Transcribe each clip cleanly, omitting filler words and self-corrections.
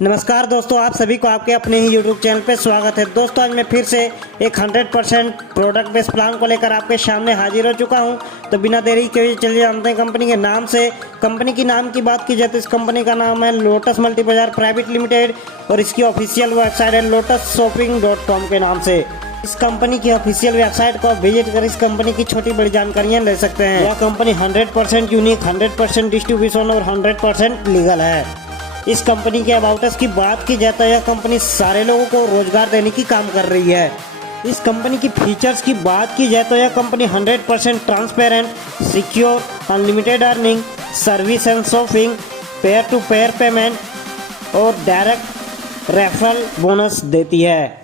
नमस्कार दोस्तों, आप सभी को आपके अपने ही YouTube चैनल पे स्वागत है। दोस्तों आज मैं फिर से एक 100% प्रोडक्ट बेस्ड प्लान को लेकर आपके सामने हाजिर हो चुका हूं। तो बिना देरी के चलिए जानते हैं कंपनी के नाम से। कंपनी की नाम की बात की जाए तो इस कंपनी का नाम है लोटस मल्टी बाजार प्राइवेट लिमिटेड और इसकी ऑफिशियल वेबसाइट है lotusshopping.com के नाम से। इस कंपनी की ऑफिशियल वेबसाइट को विजिट कर इस कंपनी की छोटी बड़ी जानकारियाँ ले सकते हैं। यह कंपनी 100% यूनिक, 100% डिस्ट्रीब्यूशन और 100% लीगल है। इस कंपनी के अबाउट अस की बात की जाए तो यह कंपनी सारे लोगों को रोजगार देने की काम कर रही है। इस कंपनी की फीचर्स की बात की जाए तो यह company 100% transparent, secure, unlimited earning, service and shopping, pair to pair payment और डायरेक्ट रेफरल बोनस देती है।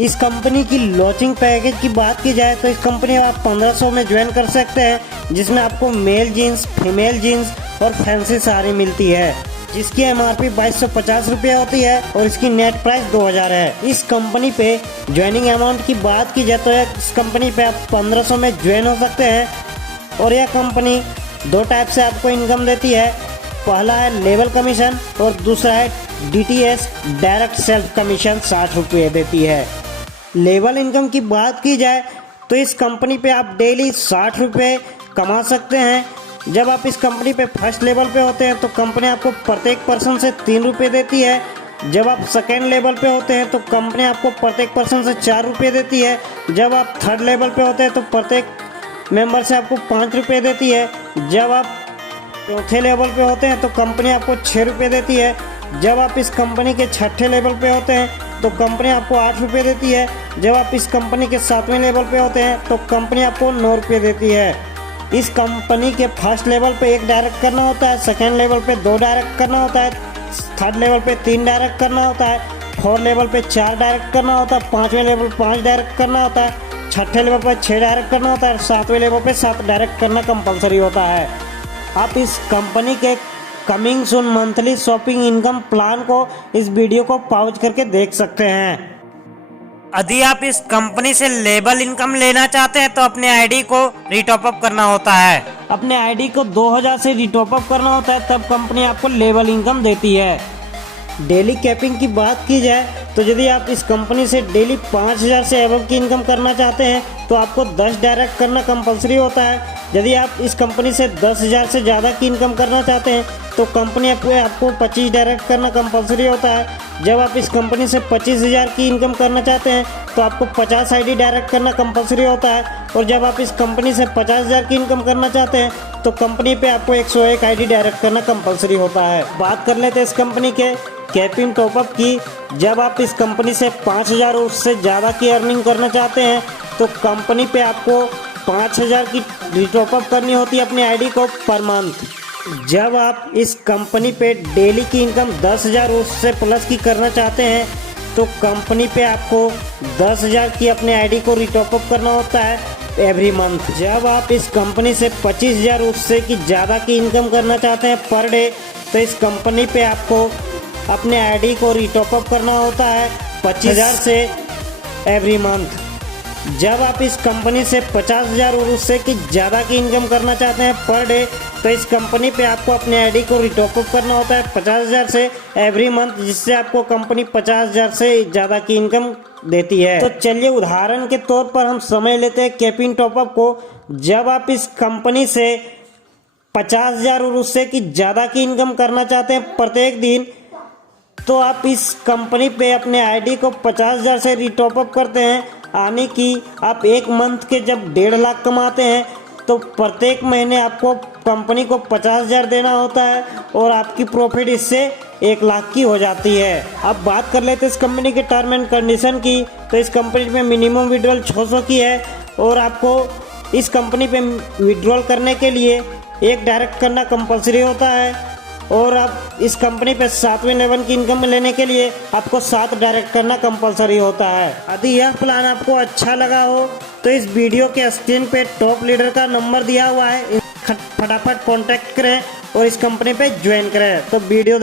इस कंपनी की लॉन्चिंग पैकेज की बात की जाए तो इस कंपनी आप 1500 में ज्वाइन कर सकते हैं, जिसमें आपको मेल जीन्स, फीमेल जीन्स और फैंसी साड़ी मिलती है, जिसकी MRP 2250 रुपये होती है और इसकी नेट प्राइस 2000 है। इस कंपनी पे ज्वाइनिंग अमाउंट की बात की जाए तो इस कंपनी पे आप 1500 में ज्वाइन हो सकते हैं और यह कंपनी दो टाइप से आपको इनकम देती है। पहला है लेवल कमीशन और दूसरा है DTS डायरेक्ट सेल्फ कमीशन 60 रुपये देती है। लेवल इनकम की बात की जाए तो इस कंपनी पे आप डेली 60 रुपये कमा सकते हैं। जब आप इस कंपनी पे फर्स्ट लेवल पे होते हैं तो कंपनी आपको प्रत्येक पर्सन से 3 रुपये देती है। जब आप सेकेंड लेवल पे होते हैं तो कंपनी आपको प्रत्येक पर्सन से 4 रुपये देती है। जब आप थर्ड लेवल पे होते हैं तो प्रत्येक मेंबर से आपको 5 रुपये देती है। जब आप चौथे लेवल पे होते हैं तो कंपनी आपको 6 रुपये देती है। जब आप इस कंपनी के छठे लेवल पे होते हैं तो कंपनी आपको 8 रुपये देती है। जब आप इस कंपनी के 7वें लेवल पे होते हैं तो कंपनी आपको 9 रुपये देती है। इस कंपनी के फर्स्ट लेवल पे 1 डायरेक्ट करना होता है, सेकेंड लेवल पे 2 डायरेक्ट करना होता है, थर्ड लेवल पे 3 डायरेक्ट करना होता है, फोर्थ लेवल पे 4 डायरेक्ट करना होता है, 5वें लेवल पे 5 डायरेक्ट करना होता है, छठे लेवल पे 6 डायरेक्ट करना होता है, 7वें लेवल पे 7 डायरेक्ट करना कंपलसरी होता है। आप इस कंपनी के coming soon monthly shopping income plan को इस वीडियो को पॉज करके देख सकते हैं। यदि आप इस कंपनी से लेबल इनकम लेना चाहते हैं तो अपने आईडी को रिटॉप अप करना होता है। अपने आईडी को 2000 से रिटॉप अप करना होता है, तब कंपनी आपको लेबल इनकम देती है। डेली कैपिंग की बात की जाए तो यदि आप इस कंपनी से डेली 5000 से अबव की इनकम करना चाहते हैं तो आपको 10 डायरेक्ट करना कंपलसरी होता है। यदि आप इस कंपनी से 10,000 से ज़्यादा की इनकम करना चाहते हैं तो कंपनी आपको 25 डायरेक्ट करना कंपलसरी होता है। जब आप इस कंपनी से 25,000 की इनकम करना चाहते हैं तो आपको 50 ID डायरेक्ट करना कंपलसरी होता है और जब आप इस कंपनी से 50,000 की इनकम करना चाहते हैं तो कंपनी पे आपको 101 ID डायरेक्ट करना कंपलसरी होता है। बात कर लेते हैं इस कंपनी के कैपिंग टॉपअप की। जब आप इस कंपनी से 5,000 और उससे ज़्यादा की अर्निंग करना चाहते हैं तो कंपनी पे आपको 5,000 की रिटॉपअप करनी होती है अपनी आईडी को पर मंथ। जब आप इस कंपनी पे डेली की इनकम 10,000 और उससे प्लस की करना चाहते हैं तो कंपनी पे आपको 10,000 की अपने आईडी को रिटॉपअप करना होता है एवरी मंथ। जब आप इस कंपनी से 25,000 उससे की ज़्यादा की इनकम करना चाहते हैं पर डे तो इस कंपनी पे आपको अपने आईडी को रिटॉपअप करना होता है 25,000 से एवरी मंथ। जब आप इस कंपनी से 50,000 और उससे की ज़्यादा की इनकम करना चाहते हैं पर डे तो इस कंपनी पे आपको अपने आईडी को रिटॉपअप करना होता है 50,000 से एवरी मंथ, जिससे आपको कंपनी 50,000 से ज़्यादा की इनकम देती है। तो चलिए उदाहरण के तौर पर हम समझ लेते हैं कैपिंग टॉपअप को। जब आप इस कंपनी से 50,000 और उससे की ज़्यादा की इनकम करना चाहते हैं प्रत्येक दिन तो आप इस कंपनी पे अपने आईडी को 50,000 से रिटॉपअप करते हैं, यानी कि आप एक मंथ के जब 1.5 लाख कमाते हैं तो प्रत्येक महीने आपको कंपनी को 50,000 देना होता है और आपकी प्रॉफिट इससे 1 लाख की हो जाती है। अब बात कर लेते हैं इस कंपनी के टर्म एंड कंडीशन की। तो इस कंपनी में मिनिमम विड्रॉल 600 की है और आपको इस कंपनी पे विड्रॉल करने के लिए 1 डायरेक्ट करना कंपलसरी होता है और आप इस कंपनी पे 7वें लेवल की इनकम लेने के लिए आपको 7 डायरेक्ट करना कंपलसरी होता है। यदि यह प्लान आपको अच्छा लगा हो तो इस वीडियो के स्क्रीन पे टॉप लीडर का नंबर दिया हुआ है, फटाफट कांटेक्ट करें और इस कंपनी पे ज्वाइन करें। तो वीडियो